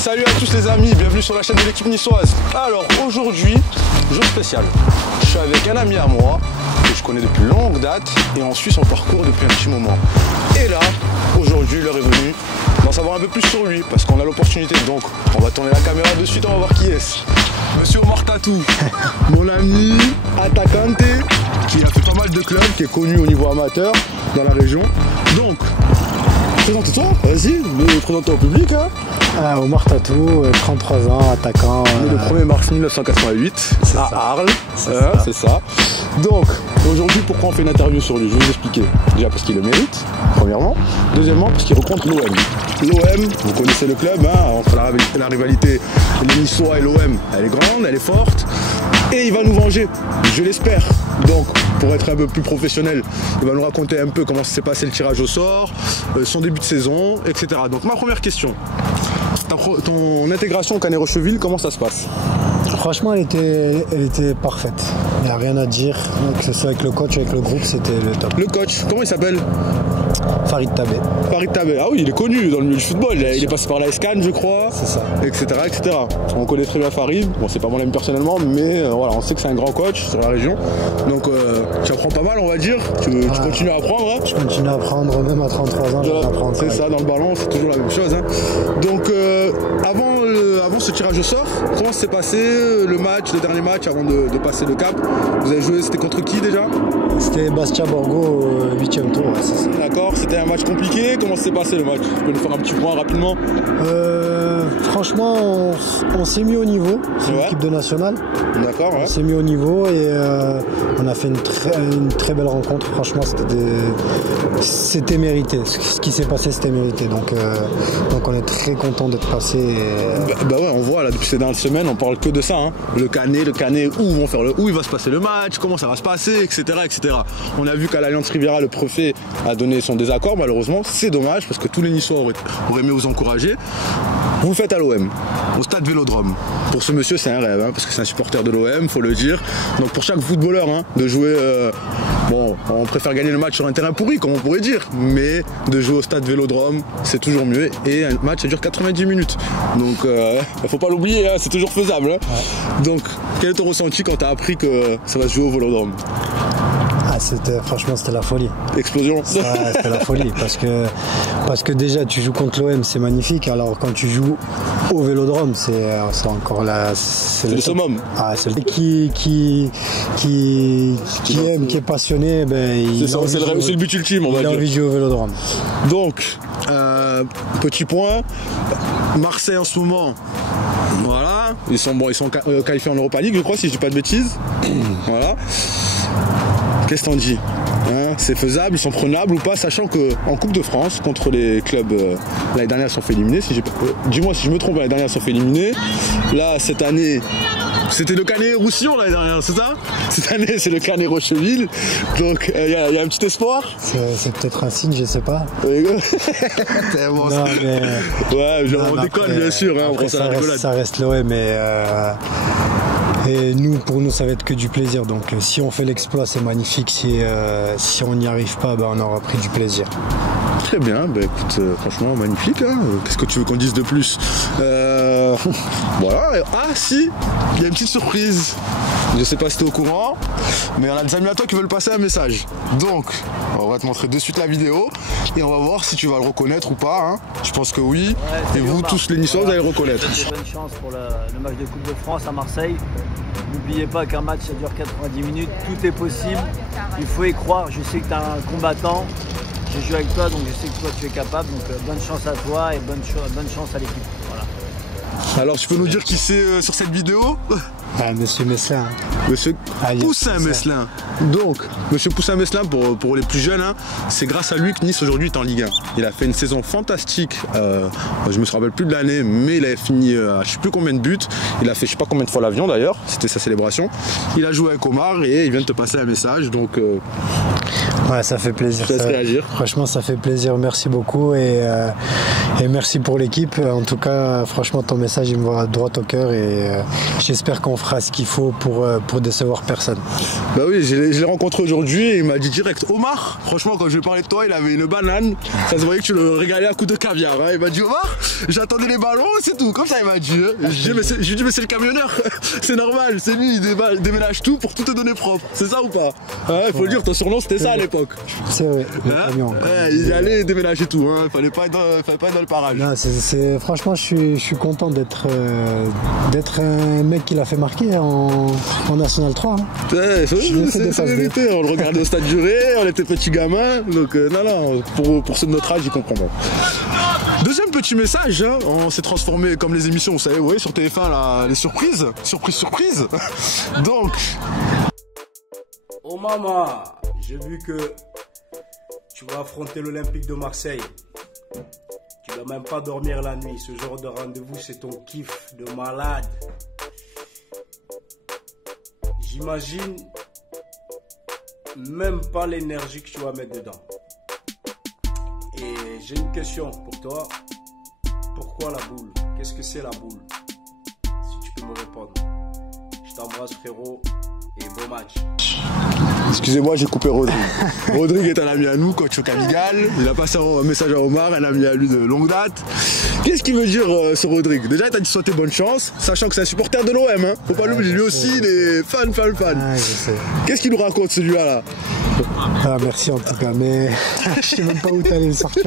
Salut à tous les amis, bienvenue sur la chaîne de l'équipe niçoise. Alors aujourd'hui, jour spécial. Je suis avec un ami à moi que je connais depuis longue date et on suit son parcours depuis un petit moment. Et là, aujourd'hui, l'heure est venue d'en savoir un peu plus sur lui parce qu'on a l'opportunité. Donc, on va tourner la caméra de suite, on va voir qui est-ce. Monsieur Omar Tatou, mon ami attaquante qui a fait pas mal de clubs, qui est connu au niveau amateur dans la région. Donc, présente-toi, vas-y, présente-toi au public. Hein. Omar Tatou, 33 ans, attaquant. Le 1er mars 1988 à Arles, c'est ça. Donc, aujourd'hui, pourquoi on fait une interview sur lui? Je vais vous expliquer. Déjà parce qu'il le mérite, premièrement. Deuxièmement, parce qu'il rencontre l'OM. L'OM, vous connaissez le club, hein, entre la rivalité les Niçois et l'OM, elle est grande, elle est forte. Et il va nous venger, je l'espère. Donc, pour être un peu plus professionnel, il va nous raconter un peu comment s'est passé le tirage au sort, son début de saison, etc. Donc, ma première question, ton intégration au Canet Rocheville, comment ça se passe? Franchement, elle était parfaite. Il n'y a rien à dire, que ce soit avec le coach, avec le groupe, c'était le top. Le coach, comment il s'appelle? Farid Tabé. Farid Tabé, ah oui, il est connu dans le milieu du football. Il est passé par la SCAN, je crois. C'est ça. Etc., etc. On connaît très bien Farid. Bon, c'est pas mon ami personnellement, mais voilà, on sait que c'est un grand coach sur la région. Donc, tu apprends pas mal, on va dire. Tu continues à apprendre. Hein. Je continue à apprendre, même à 33 ans, je vais apprendre. C'est ça, dans le ballon, c'est toujours la même chose. Hein. Donc, avant ce tirage au sort, comment s'est passé le dernier match avant de passer le cap? Vous avez joué, c'était contre qui déjà? C'était Bastia Borgo au 8e tour, ouais, c'est ça. D'accord, c'était un match compliqué. Comment s'est passé le match? Tu peux nous faire un petit point rapidement? Franchement, on s'est mis au niveau. C'est l'équipe de nationale. D'accord, ouais. On s'est mis au niveau et on a fait une très belle rencontre. Franchement, c'était mérité. Ce qui s'est passé, c'était mérité. Donc on est très content d'être passé. Bah ouais, on voit là depuis ces dernières semaines, on parle que de ça. Hein. Le Canet, où il va se passer le match, comment ça va se passer, etc., etc. On a vu qu'à l'Alliance Riviera, le préfet a donné son désaccord. Malheureusement, c'est dommage parce que tous les Niçois auraient aimé vous encourager. Vous le faites à l'OM, au stade Vélodrome. Pour ce monsieur, c'est un rêve, hein, parce que c'est un supporter de l'OM, faut le dire. Donc pour chaque footballeur, hein, de jouer, bon, on préfère gagner le match sur un terrain pourri, comme on pourrait dire, mais de jouer au stade Vélodrome, c'est toujours mieux. Et un match, ça dure 90 minutes. Donc, faut pas l'oublier, hein, c'est toujours faisable. Hein. Ouais. Donc, quel est ton ressenti quand tu as appris que ça va se jouer au Vélodrome? Franchement, c'était la folie. Explosion. Ouais, c'était la folie parce que déjà tu joues contre l'OM, c'est magnifique. Alors quand tu joues au Vélodrome, c'est encore là. C'est le summum. Ah, c'est le qui aime, qui est passionné. Ben, c'est le but ultime, on va dire. Il a envie de jouer au Vélodrome. Donc, petit point. Marseille en ce moment. Voilà, ils sont qualifiés en Europa League, je crois, si je dis pas de bêtises. Voilà. Qu'est-ce qu'on dit, hein, c'est faisable, ils sont prenables ou pas, sachant qu'en Coupe de France, contre les clubs, l'année dernière ils sont fait éliminer, dis-moi si je me trompe, l'année dernière ils sont fait éliminer. Là, cette année, c'était le Canet Roussillon l'année dernière, c'est ça? Cette année, c'est le Canet Rocheville, donc il y a un petit espoir. C'est peut-être un signe, je sais pas. Bon, non, mais... Ouais, on déconne bien sûr, hein, après, on pense à la rigolade. Ça reste l'OM, mais... Et pour nous, ça va être que du plaisir. Donc, si on fait l'exploit, c'est magnifique. Si on n'y arrive pas, on aura pris du plaisir. Très bien. Bah, écoute, franchement, magnifique. Hein. Qu'est-ce que tu veux qu'on dise de plus? Voilà. Ah, si, il y a une petite surprise. Je sais pas si tu es au courant, mais on a des amis à toi qui veulent passer un message. Donc, on va te montrer de suite la vidéo et on va voir si tu vas le reconnaître ou pas. Hein. Je pense que oui. Ouais, et vous, tous les Niçois, vous allez le reconnaître. Bonne chance pour le match de Coupe de France à Marseille. N'oubliez pas qu'un match, ça dure 90 minutes. Tout est possible. Il faut y croire. Je sais que tu es un combattant. J'ai joué avec toi, donc je sais que toi, tu es capable. Donc, bonne chance à toi et bonne chance à l'équipe. Voilà. Alors, tu peux nous dire qui c'est sur cette vidéo? Monsieur Meslin. Monsieur Poussin Meslin. Donc, Monsieur Poussin Meslin, pour les plus jeunes, hein, c'est grâce à lui que Nice aujourd'hui est en Ligue 1. Il a fait une saison fantastique. Je me rappelle plus de l'année, mais il avait fini à je sais plus combien de buts. Il a fait je sais pas combien de fois l'avion d'ailleurs. C'était sa célébration. Il a joué avec Omar et il vient de te passer un message. Donc, Ouais, ça fait plaisir. Je te laisse réagir. Franchement, ça fait plaisir. Merci beaucoup et merci pour l'équipe. En tout cas, franchement, ton message, il me va droit au cœur et j'espère qu'on fera ce qu'il faut pour décevoir personne. Bah oui, je l'ai rencontré aujourd'hui et il m'a dit direct, Omar, franchement, quand je lui ai parlé de toi, il avait une banane. Ça se voyait que tu le régalais à coups de caviar. Hein. Il m'a dit, Omar, j'attendais les ballons, c'est tout. Comme ça, il m'a dit. Hein. J'ai dit, mais c'est le camionneur. C'est normal, c'est lui, il déménage tout pour tout te donner propre. C'est ça ou pas? Il faut le dire, ton surnom, c'était ça à l'époque. C'est vrai, le camion. Il y allait déménager tout, hein. Fallait pas être dans le parage. Non, franchement, je suis content d'être un mec qui l'a fait marquer en National 3. Hein. C'est vérité, on le regardait au stade Juré, on était petits gamins, donc non, pour ceux de notre âge, ils comprendront. Deuxième petit message, hein, on s'est transformé comme les émissions, vous savez, vous voyez sur TF1 là, les surprises. Surprise. Donc. Oh maman, j'ai vu que tu vas affronter l'Olympique de Marseille. Tu ne vas même pas dormir la nuit. Ce genre de rendez-vous, c'est ton kiff de malade. J'imagine même pas l'énergie que tu vas mettre dedans. Et j'ai une question pour toi. Pourquoi la boule? Qu'est-ce que c'est la boule? Si tu peux me répondre. Je t'embrasse frérot et bon match. Excusez-moi, j'ai coupé Rodrigue. Rodrigue est un ami à nous, coach au Canigal. Il a passé un message à Omar, un ami à lui de longue date. Qu'est-ce qu'il veut dire ce Rodrigue? Déjà, il t'a dit souhaiter bonne chance, sachant que c'est un supporter de l'OM. Hein. Faut pas l'oublier, lui aussi, il est fan. Ah, je sais. Qu'est-ce qu'il nous raconte celui-là là? Ah, merci en tout cas, mais je sais même pas où t'allais le sortir.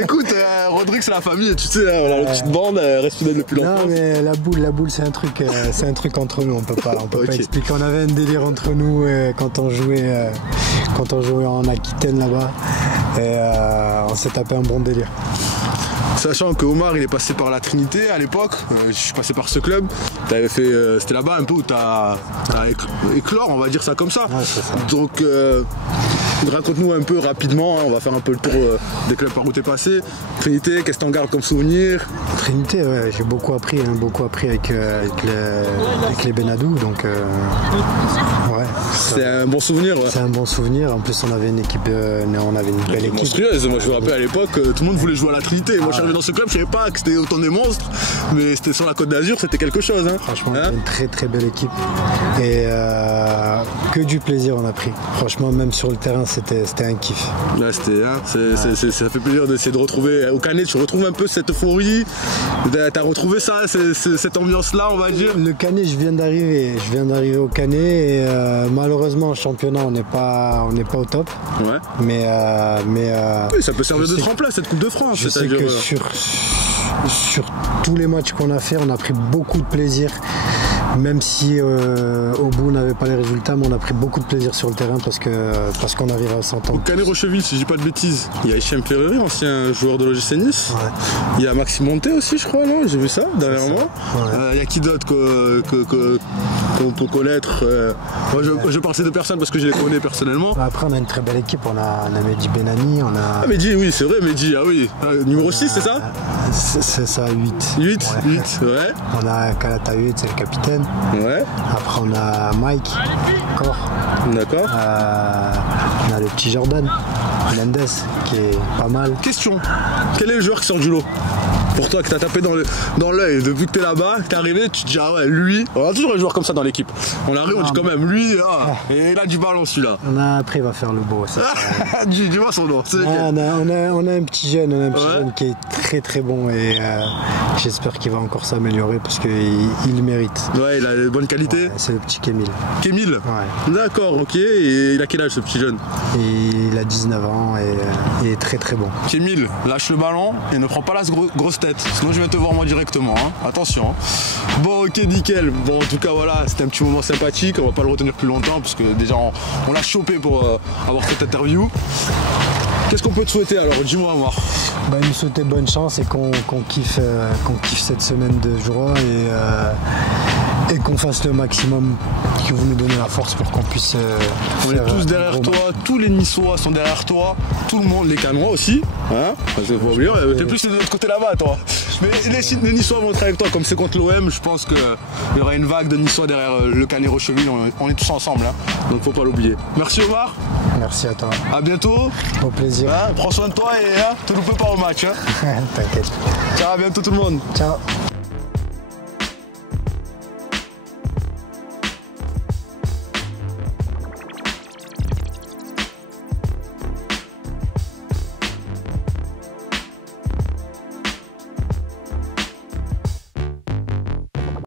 Écoute, Rodrigue c'est la famille, tu sais, on a une petite bande, reste fidèle depuis longtemps. Non mais la boule c'est un truc entre nous, on peut pas expliquer. On avait un délire entre nous quand on jouait en Aquitaine là-bas, et on s'est tapé un bon délire. Sachant que Omar il est passé par la Trinité à l'époque, je suis passé par ce club, t'avais fait, c'était là-bas un peu où t'as éclore, on va dire ça comme ça. Ouais, c'est ça. Donc raconte-nous un peu rapidement, hein, on va faire un peu le tour des clubs par où t'es passé. Trinité, qu'est-ce que t'en gardes comme souvenir? Trinité, ouais, j'ai beaucoup appris avec les Benadou, donc ouais. C'est un bon souvenir. Ouais. C'est un bon souvenir, en plus on avait une équipe, on avait une belle équipe. Monstrueuse, moi je me rappelle à l'époque, tout le monde voulait jouer à la Trinité. Moi je suis arrivé dans ce club, je savais pas que c'était autant des monstres, mais c'était sur la Côte d'Azur, c'était quelque chose. Hein. Franchement, on avait une très très belle équipe et que du plaisir on a pris. Franchement, même sur le terrain, c'était un kiff. Là, ça fait plaisir d'essayer de retrouver au Canet, tu retrouves un peu cette euphorie, t'as retrouvé ça, cette ambiance-là, on va dire. Le Canet, je viens d'arriver au Canet et malheureusement en championnat on n'est pas au top. Ouais. Mais oui, ça peut servir de tremplin cette Coupe de France. Je sais que sur tous les matchs qu'on a fait, on a pris beaucoup de plaisir. Même si au bout on n'avait pas les résultats, mais on a pris beaucoup de plaisir sur le terrain parce qu'on arrive à s'entendre. Au Canet Rocheville, si je dis pas de bêtises, il y a Hichem Ferreri, ancien joueur de l'OGC Nice. Ouais. Il y a Maxime Monté aussi, je crois, non? J'ai vu ça dernièrement. Ouais. Il y a qui d'autre qu'on peut connaître? Moi, je parle de personnes parce que je les connais personnellement. Après, on a une très belle équipe. On a Mehdi Benani, on a. Ah, Mehdi, oui, c'est vrai, Mehdi, ah oui. Numéro 6, c'est ça? C'est ça, 8. 8, ouais. On a Kalata 8, c'est le capitaine. Ouais. Après, on a Mike, encore. D'accord. On a le petit Jordan, Mendes, qui est pas mal. Question, quel est le joueur qui sort du lot? Pour toi, que t'as tapé dans l'œil, depuis que t'es là-bas, t'es arrivé, tu te dis, ah ouais, lui, on a toujours un joueur comme ça dans l'équipe. On arrive, on dit quand même, lui, et il a du ballon celui-là. Après, il va faire le beau. Dis-moi son nom. On a un petit jeune, qui est très très bon et j'espère qu'il va encore s'améliorer parce qu'il le mérite. Ouais, il a de bonnes qualités. Ouais, c'est le petit Kémil. Kémil? Ouais. D'accord, ok. Et il a quel âge ce petit jeune? Il a 19 ans et il est très très bon. Kémil, lâche le ballon et ne prends pas la grosse tête. Sinon je vais te voir moi directement, hein. Attention. Hein. Bon, ok, nickel. Bon, en tout cas, voilà, c'était un petit moment sympathique. On va pas le retenir plus longtemps parce que déjà on l'a chopé pour avoir cette interview. Qu'est-ce qu'on peut te souhaiter alors? Dis-moi, Omar. Nous souhaiter bonne chance et qu'on kiffe cette semaine de joie et qu'on fasse le maximum, que vous nous donnez la force pour qu'on puisse on est tous derrière toi, tous les Niçois sont derrière toi, tout le monde, les Canois aussi, hein, parce qu'il faut oublier, t'es plus de l'autre côté là-bas toi. Mais les Niçois vont être avec toi, comme c'est contre l'OM, je pense qu'il y aura une vague de Niçois derrière le Canet Rocheville, on est tous ensemble, hein, donc faut pas l'oublier. Merci Omar. Merci à toi. À bientôt. Au plaisir. Prends soin de toi et te loupe pas au match. T'inquiète. Ciao, à bientôt tout le monde. Ciao.